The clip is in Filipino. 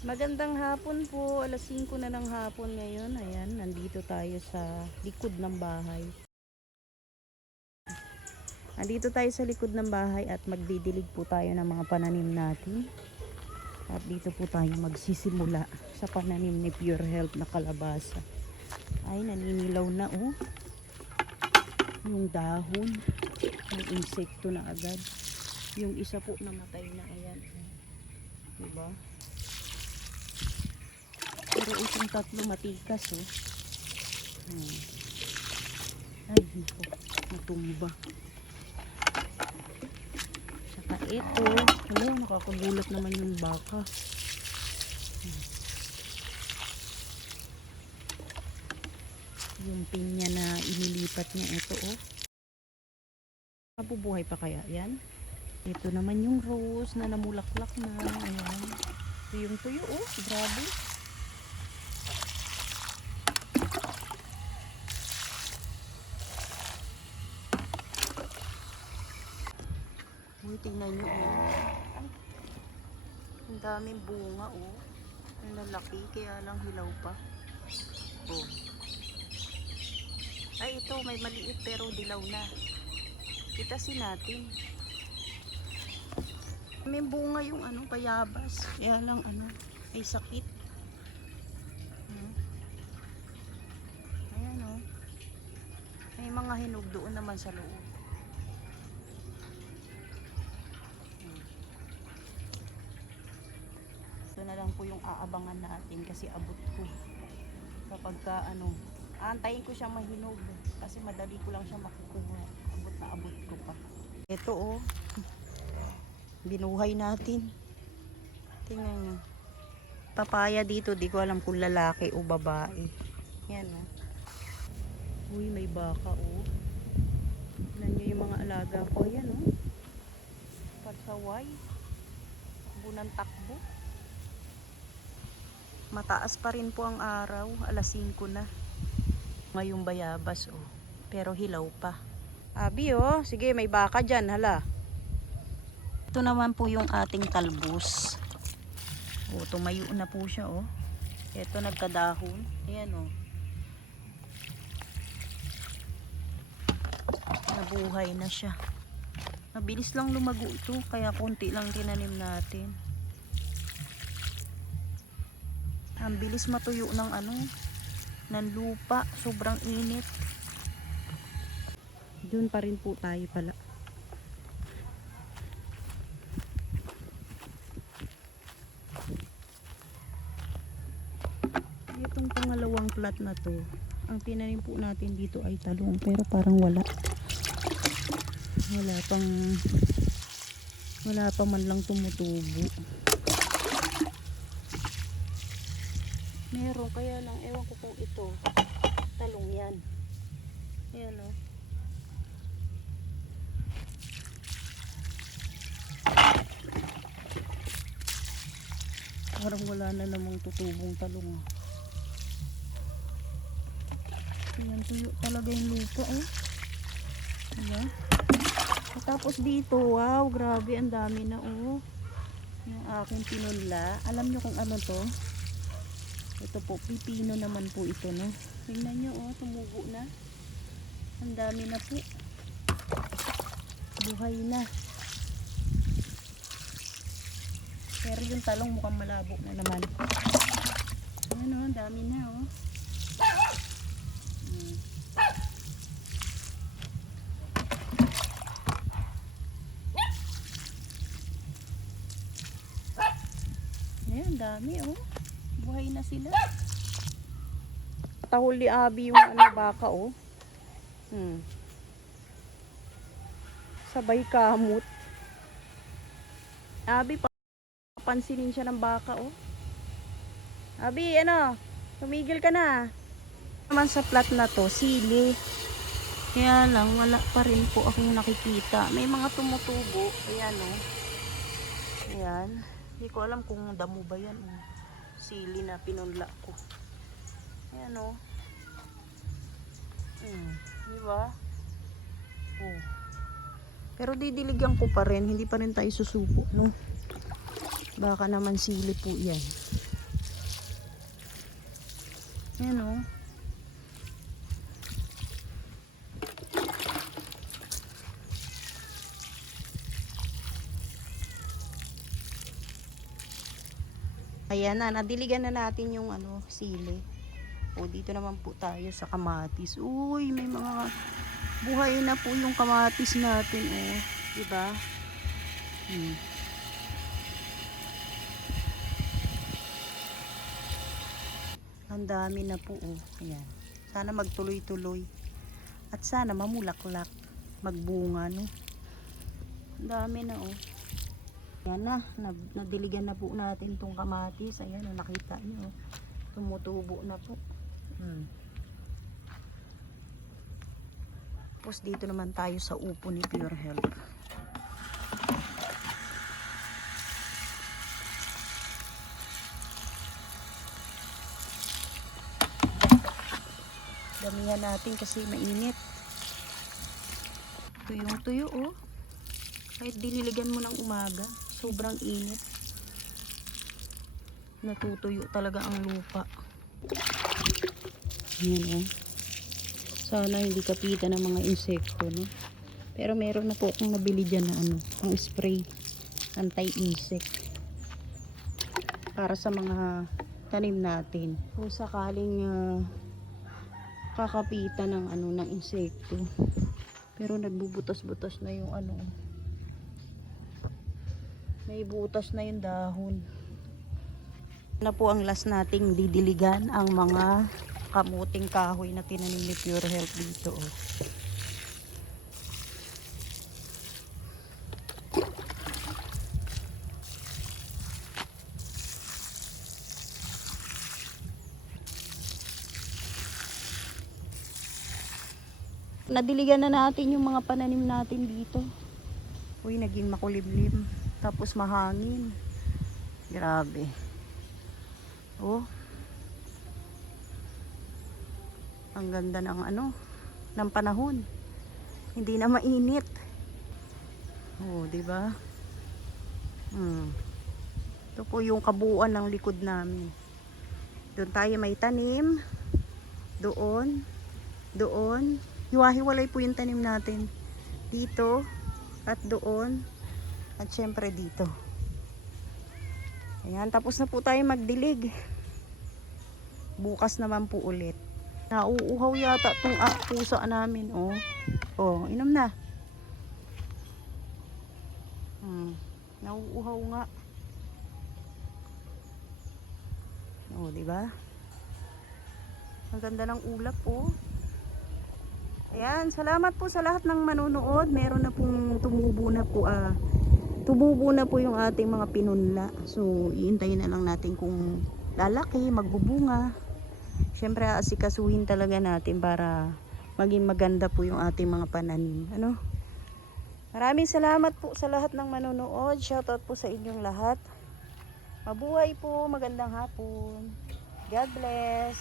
Magandang hapon po, alas 5 na ng hapon ngayon. Ayan, nandito tayo sa likod ng bahay. Nandito tayo sa likod ng bahay at magdidilig po tayo ng mga pananim natin. At dito po tayo magsisimula sa pananim ni Pure Health na kalabasa. Ay, naninilaw na oh. Yung dahon, may insekto na agad. Yung isa po namatay na, ayan. Diba? Pero itong tatlo matikas oh. Ay, nako, natumba. Saka ito, ayun, nakakagulat naman yung baka. Yung pinya na inilipat niya ito oh. Mabubuhay pa kaya yan? Ito naman yung rose na namulaklak na. Ayan. Ito yung tuyo oh, grabe. Uy, tingnan nyo oh. Ang daming bunga oh. Ang lalaki, kaya lang hilaw pa. Oh. Ay, ito may maliit pero dilaw na. Kitasin natin. May bunga yung ano, bayabas. Kaya lang ano, may sakit. Ayan oh. May mga hinog doon naman sa loob. Ito na lang po yung aabangan natin kasi abot ko. Kapag ka ano, aantayin ko siyang mahinog kasi madali ko lang siya makukuha. Abot na abot ko pa. Ito oh. Binuhay natin. Tingnan nyo. Papaya dito, di ko alam kung lalaki o babae. Yan oh. Uy, may baka oh. Tingnan nyo yung mga alaga ko. Yan oh. Pagsaway. Takbo ng takbo. Mataas pa rin po ang araw. Alas 5 na. Ngayong bayabas oh. Pero hilaw pa. Abi oh. Sige, may baka dyan. Hala. Ito naman po yung ating talbos. Oh, tumayo na po siya oh. Ito nagkadahon. Ayan oh. Nabuhay na siya. Mabilis lang lumago ito. Kaya konti lang tinanim natin. Ang bilis matuyo ng ano, ng lupa. Sobrang init. Doon pa rin po tayo pala. Itong pangalawang plat na to, ang tinanim po natin dito ay talong, pero parang wala pa man lang tumutubo. Meron, kaya lang ewan ko kung ito talong yan. Ayan o. Parang wala na namang tutubong talong o. Ayan, tuyo talaga yung lupa oh. Diba? Tapos dito, wow, grabe, ang dami na oh. Yung aking pinunla. Alam nyo kung ano to? Ito po, pipino naman po ito, no? Tingnan nyo oh, tumubo na. Ang dami na po. Buhay na. Pero yung talong mukhang malabo na naman. Ayan oh, ang dami na oh. Ayan, dami oh. Buhay na sila. Tahol ni Abi yung ano, baka oh. Sabay kamot. Abi, papansinin siya ng baka oh. Abi, ano? Tumigil ka na. Naman sa plat na to, sili. Kaya lang, wala pa rin po akong nakikita. May mga tumutubo. Ayan oh. Ayan. Hindi ko alam kung damo ba yan oh. Sili na pinunla ko. Ayan o. Diba? Oh. Pero didiligan ko pa rin. Hindi pa rin tayo susuko, no? Baka naman sili po yan. Ayan o. Ayan na, nadiligan na natin yung ano, sili. O, dito naman po tayo sa kamatis. Uy, may mga buhay na po yung kamatis natin, oh. Diba? Ang dami na po, oh. Ayan. Sana magtuloy-tuloy. At sana mamulaklak. Magbunga, no? Ang dami na, oh. Ayan na, nadiligan na po natin tong kamatis. Ayan, oh, nakita niyo, oh. Tumutubo na po. Tapos dito naman tayo sa upo ni Pure Health. Damihan natin kasi mainit. Tuyong-tuyo, oh. Kahit diniligan mo ng umaga, sobrang init. Natutuyo talaga ang lupa. Ayan, oh. Sana hindi kapitan ng mga insekto, no? Pero meron na po akong nabili dyan na ano, pang spray, anti-insect. Para sa mga tanim natin. Kung sakaling kakapitan ng ano, ng insekto. Pero nagbubutas-butas na yung ano. May butas na yung dahon. Na po ang last nating didiligan ang mga kamuting kahoy na tinanim ni Pure Health dito, oh. Nadiligan na natin yung mga pananim natin dito. Uy, naging makulimlim. Tapos mahangin. Grabe. Oh. Ang ganda ng ano, ng panahon. Hindi na mainit. Oh, 'di ba? Ito po yung kabuuan ng likod namin. Doon tayo may tanim. Doon. Hiwa-hiwalay po yung tanim natin. Dito at doon. At syempre dito. Ayan, tapos na po tayo magdilig. Bukas naman po ulit. Nauuhaw yata itong pusa namin, oh. Oh, inom na. Nauuhaw nga. Oh, di ba? Ang ganda ng ulap, oh. Ayan, salamat po sa lahat ng manunood. Meron na pong tumubo na po yung ating mga pinunla. So, iintayin na lang natin kung lalaki, magbubunga. Siyempre, asikasuhin talaga natin para maging maganda po yung ating mga pananim. Ano? Maraming salamat po sa lahat ng manunood. Shoutout po sa inyong lahat. Mabuhay po, magandang hapon. God bless.